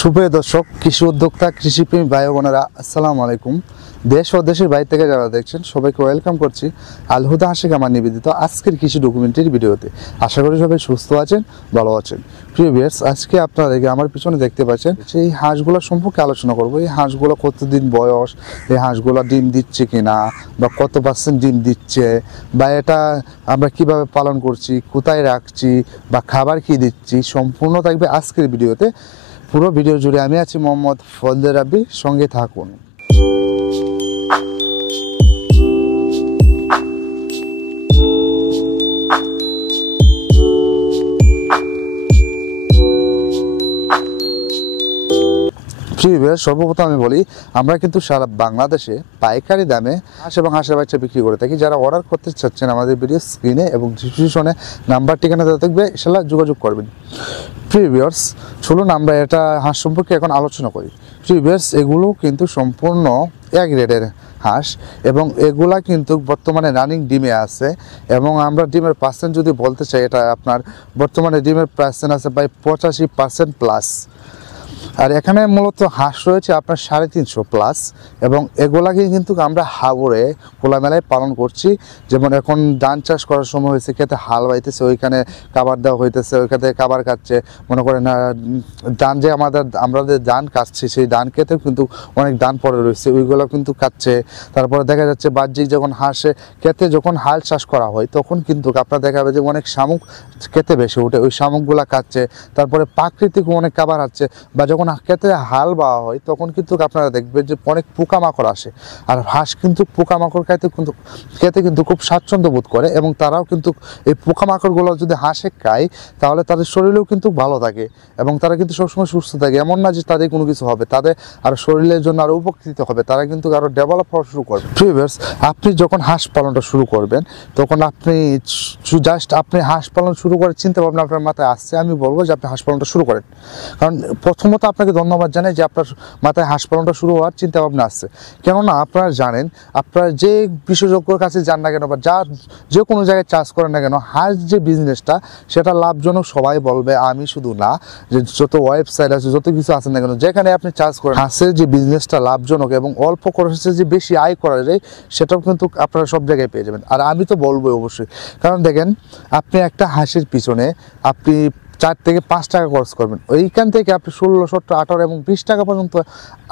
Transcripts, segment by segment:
সুপ্রিয় দর্শক, কৃষি উদ্যোক্তা, কৃষিপ্রেমী ভাই বোনেরা, আসসালামু আলাইকুম। দেশ ও দেশের বাইরে থেকে যারা দেখছেন সবাইকে ওয়েলকাম করছি আল হুদা হাসিক আমার নিবেদিত আজকের কৃষি ডকুমেন্টারি ভিডিওতে। আশা করি সবাই সুস্থ আছেন, ভালো আছেন। প্রিয় ভিউয়ার্স, আজকে আপনারা আমার পিছনে দেখতে পাচ্ছেন এই হাঁসগুলো সম্পর্কে আলোচনা করব। এই হাঁসগুলো কতদিন বয়স, এই হাঁসগুলো ডিম দিচ্ছে কিনা, বা কত % ডিম দিচ্ছে, বা এটা আমরা কিভাবে পালন করছি, কোথায় রাখছি, বা খাবার কি দিচ্ছি, সম্পূর্ণ থাকবে আজকের ভিডিওতে। পুরো ভিডিও জুড়ে আমি আছি মোহাম্মদ ফজলে রাব্বি, সঙ্গে থাকুন। সর্বপ্রথম আমি বলি, আমরা কিন্তু সারা বাংলাদেশে পাইকারি দামে হাঁস এবং হাঁসের বাচ্চা বিক্রি করে থাকি। যারা অর্ডার করতে চাচ্ছেন আমাদের ভিডিও স্ক্রিনে এবং ডিসক্রিপশনে নাম্বার ঠিকানা দেওয়া থাকবে, ইনশাআল্লাহ যোগাযোগ করবেন। ভিউয়ার্স, চলুন আমরা এটা হাঁস সম্পর্কে এখন আলোচনা করি। ভিউয়ার্স, এগুলো কিন্তু সম্পূর্ণ এক গ্রেডের হাঁস এবং এগুলা কিন্তু বর্তমানে রানিং ডিমে আছে। এবং আমরা ডিমের % যদি বলতে চাই, এটা আপনার বর্তমানে ডিমের % আছে প্রায় 85% প্লাস। আর এখানে মূলত হাঁস রয়েছে আপনার 350+ এবং এগুলাকে কিন্তু আমরা হাবরে খোলামেলায় পালন করছি। যেমন এখন ধান চাষ করার সময় হয়েছে, খেতে হাল বাইতেছে, ওইখানে খাবার দেওয়া হইতেছে, ওইখান থেকে খাবার খাচ্ছে। মনে করেন ধান যে আমাদের ধান কাটছে, সেই ধান খেতেও কিন্তু অনেক ধান পড়ে রয়েছে, ওইগুলো কিন্তু খাচ্ছে। তারপরে দেখা যাচ্ছে বাহ্যিক যখন হাঁসে খেতে যখন হাল চাষ করা হয়, তখন কিন্তু আপনার দেখা যাবে যে অনেক শামুক খেতে বেশি ওঠে, ওই শামুকগুলা খাচ্ছে। তারপরে প্রাকৃতিক অনেক খাবার আছে, বা যখন খেতে হাল বাওয়া হয় তখন কিন্তু আপনারা দেখবেন যে অনেক পোকামাকড় আসে। আর হাঁস কিন্তু পোকামাকড় খেতে কিন্তু খুব স্বাচ্ছন্দ্য বোধ করে এবং তারাও কিন্তু এই পোকামাকড়গুলো যদি হাঁসে খায় তাহলে তাদের শরীরেও কিন্তু ভালো থাকে এবং তারা কিন্তু সবসময় সুস্থ থাকে। এমন না যে তাদের কোনো কিছু হবে, তাদের আরও শরীরের জন্য আরও উপকৃত হবে, তারা কিন্তু আরও ডেভেলপ হওয়া শুরু করবে। ভিউয়ার্স, আপনি যখন হাঁস পালনটা শুরু করবেন তখন আপনি হাঁস পালন শুরু করার চিন্তা ভাবনা আপনার মাথায় আসছে, আমি বলবো যে আপনি হাঁস পালনটা শুরু করেন। কারণ প্রথমত আপনাকে ধন্যবাদ জানাই যে আপনার মাথায় হাঁস পালনটা শুরু হওয়ার চিন্তা ভাবনা আসছে। কেননা আপনারা জানেন, আপনারা যে বিশেষজ্ঞর কাছে যান না কেন বা যে কোনো জায়গায় চাষ করেন না কেন, হাঁস যে বিজনেসটা সেটা লাভজনক সবাই বলবে, আমি শুধু না, যে যত ওয়েবসাইট আছে, যত কিছু আছে না কেন, যেখানে আপনি চাষ করেন হাঁসের যে বিজনেসটা লাভজনক এবং অল্প খরচে যে বেশি আয় করা যায়, সেটাও কিন্তু আপনারা সব জায়গায় পেয়ে যাবেন। আর আমি তো বলবোই অবশ্যই, কারণ দেখেন, আপনি একটা হাঁসের পিছনে আপনি 4 থেকে 5 টাকা খরচ করবেন, ওইখান থেকে আপনি 16, 17, 18 এবং 20 টাকা পর্যন্ত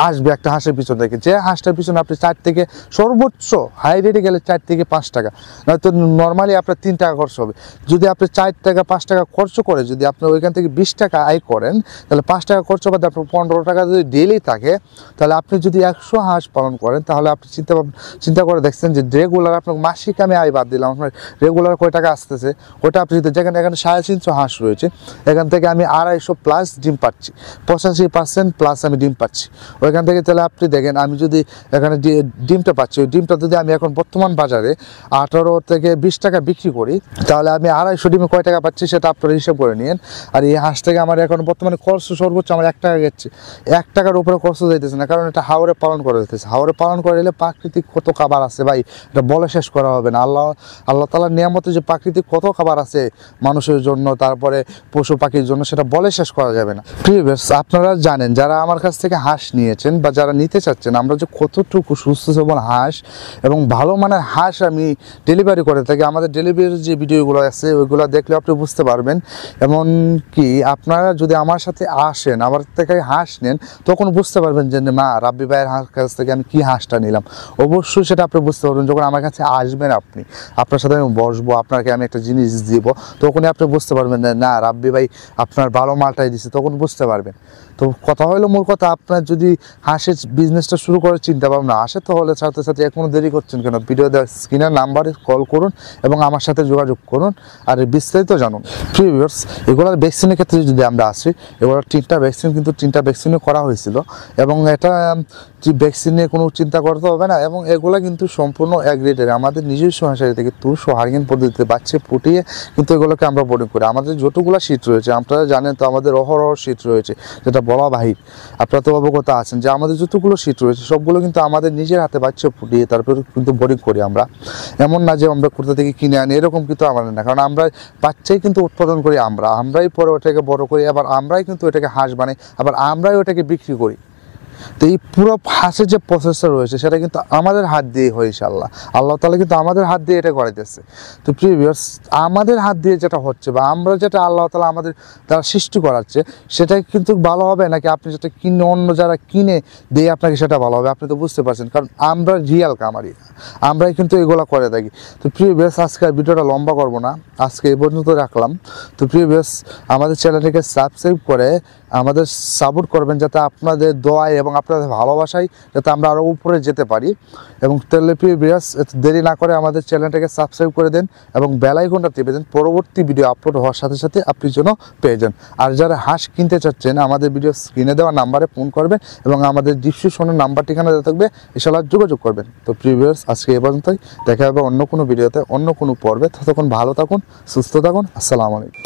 আসবে একটা হাঁসের পিছন থেকে। যে হাঁসটার পিছনে আপনি 4 থেকে সর্বোচ্চ হাই রেটে গেলে 4 থেকে 5 টাকা, নয়তো নর্মালি আপনার 3 টাকা খরচ হবে। যদি আপনি 4 টাকা 5 টাকা খরচ করে যদি আপনি ওইখান থেকে 20 টাকা আয় করেন, তাহলে 5 টাকা খরচ বাদে আপনার 15 টাকা যদি ডেইলি থাকে, তাহলে আপনি যদি 100 হাঁস পালন করেন, তাহলে আপনি চিন্তা করে দেখছেন যে রেগুলার আপনার মাসিক আমি আয় বাদ দিলাম, আপনার রেগুলার কয় টাকা আসতেছে, ওইটা আপনি যদি যেখানে 350 হাঁস রয়েছে, এখান থেকে আমি 250+ ডিম পাচ্ছি, 85% প্লাস আমি ডিম পাচ্ছি ওইখান থেকে। তাহলে আপনি দেখেন, আমি যদি এখানে ডিমটা পাচ্ছি, ওই ডিমটা যদি আমি এখন বর্তমান বাজারে 18 থেকে 20 টাকা বিক্রি করি, তাহলে আমি 250 ডিমে কয় টাকা পাচ্ছি সেটা আপনারা হিসাব করে নিন। আর এই হাঁস থেকে আমার এখন বর্তমানে খরচ সর্বোচ্চ আমার 1 টাকা গেছে, 1 টাকার উপরে খরচ যাইতেছে না, কারণ এটা হাওরে পালন করে দিতেছে। হাওরে পালন করে দিলে প্রাকৃতিক কত খাবার আছে ভাই, এটা বলে শেষ করা হবে না। আল্লাহ তাআলার নিয়ামতে যে প্রাকৃতিক কত খাবার আছে মানুষের জন্য, তারপরে পশু পাখির জন্য, সেটা বলে শেষ করা যাবে না। ভিউয়ার্স, আপনারা জানেন, যারা আমার কাছ থেকে হাঁস নিয়েছেন বা যারা নিতে চাচ্ছেন, আমরা যে কতটুকু সুস্থ সবল হাঁস এবং ভালো মানের হাঁস আমি ডেলিভারি করে থাকি। আমাদের ডেলিভারির যে ভিডিওগুলো আছে ওইগুলো দেখলে আপনি বুঝতে পারবেন। এমন কি আপনারা যদি আমার সাথে আসেন, আমার থেকে হাঁস নেন, তখন বুঝতে পারবেন যে না, রাব্বি ভাইয়ের কাছ থেকে আমি কি হাঁসটা নিলাম। অবশ্যই সেটা আপনি বুঝতে পারবেন যখন আমার কাছে আসবেন। আপনার সাথে আমি বসবো, আপনাকে আমি একটা জিনিস দিব, তখনই আপনি বুঝতে পারবেন না রাব্বি ভাই আপনার ভালো মালটাই দিচ্ছে, তখন বুঝতে পারবেন। তো কথা হলো, মূল কথা, আপনার যদি হাঁসের বিজনেসটা শুরু করার চিন্তা ভাবনা আসে, তাহলে সাথে সাথে এখনো দেরি করছেন কেন, ভিডিও দেওয়ার স্ক্রিনের নাম্বারে কল করুন এবং আমার সাথে যোগাযোগ করুন আর বিস্তারিত জানুন। ভিউয়ার্স, এগুলোর ভ্যাকসিনের ক্ষেত্রে যদি আমরা আসি, এগুলোর 3টা ভ্যাকসিন কিন্তু 3টা ভ্যাকসিনও করা হয়েছিল এবং এটা ভ্যাকসিন নিয়ে কোনো চিন্তা করতে হবে না। এবং এগুলা কিন্তু সম্পূর্ণ অ্যাগ্রেডেড, আমাদের নিজস্ব হাঁসারি থেকে তুষ ও হার্গিন পদ্ধতিতে বাচ্চা ফুটিয়ে কিন্তু এগুলোকে আমরা বোর্ডিং করি। আমাদের যতগুলো শীট রয়েছে, আপনারা জানেন তো আমাদের অহরহ শীট রয়েছে, যেটা বলা বাহির, আপনারা তো অবগত আছেন যে আমাদের যতগুলো শীট রয়েছে সবগুলো কিন্তু আমাদের নিজের হাতে বাচ্চা ফুটিয়ে তারপরে কিন্তু বোর্ডিং করি আমরা। এমন না যে আমরা কোথা থেকে কিনে আনি, এরকম কিন্তু আমাদের না, কারণ আমরা বাচ্চাই কিন্তু উৎপাদন করি, আমরাই পরে ওটাকে বড় করি, আবার আমরাই কিন্তু ওটাকে হাঁস বানাই, আবার আমরাই ওটাকে বিক্রি করি। তো এই পুরো হাঁসের যে প্রসেসটা রয়েছে সেটা কিন্তু আমাদের হাত দিয়ে হয় ইনশাআল্লাহ। আল্লাহ তাআলা কিন্তু আমাদের হাত দিয়ে এটা করাইতেছে। তো প্রিয় ভিউয়ার্স, আমাদের হাত দিয়ে যেটা হচ্ছে বা আমরা যেটা আল্লাহ তাআলা আমাদের দ্বারা সৃষ্টি করাচ্ছে সেটাই কিন্তু ভালো হবে, নাকি আপনি যেটা কিনে অন্য যারা কিনে দিয়ে আপনাকে সেটা ভালো হবে, আপনি তো বুঝতে পারছেন, কারণ আমরা রিয়াল কামারি, আমরাই কিন্তু এগুলো করে থাকি। তো প্রিয় ভিউয়ার্স, আজকে আর ভিডিওটা লম্বা করবো না, আজকে এই পর্যন্ত রাখলাম। তো প্রিয় ভিউয়ার্স, আমাদের চ্যানেলটিকে সাবস্ক্রাইব করে আমাদের সাপোর্ট করবেন, যাতে আপনাদের দোয়ায় এবং আপনাদের ভালোবাসায় যাতে আমরা আরও উপরে যেতে পারি। এবং তাহলে প্রিয় ভিউয়ার্স, দেরি না করে আমাদের চ্যানেলটাকে সাবস্ক্রাইব করে দেন এবং বেল আইকনটা টিপে দেন, পরবর্তী ভিডিও আপলোড হওয়ার সাথে সাথে আপনি যেন পেয়ে যান। আর যারা হাঁস কিনতে চাচ্ছেন, আমাদের ভিডিও স্ক্রিনে দেওয়া নাম্বারে ফোন করবেন এবং আমাদের ডিসক্রিপশনের নাম্বার ঠিকানা দেওয়া থাকবে, ইনশাআল্লাহ যোগাযোগ করবেন। তো প্রিয় ভিউয়ার্স, আজকে এ পর্যন্তই, দেখা হবে অন্য কোনো ভিডিওতে, অন্য কোনো পর্বে। ততক্ষণ ভালো থাকুন, সুস্থ থাকুন, আসসালামু আলাইকুম।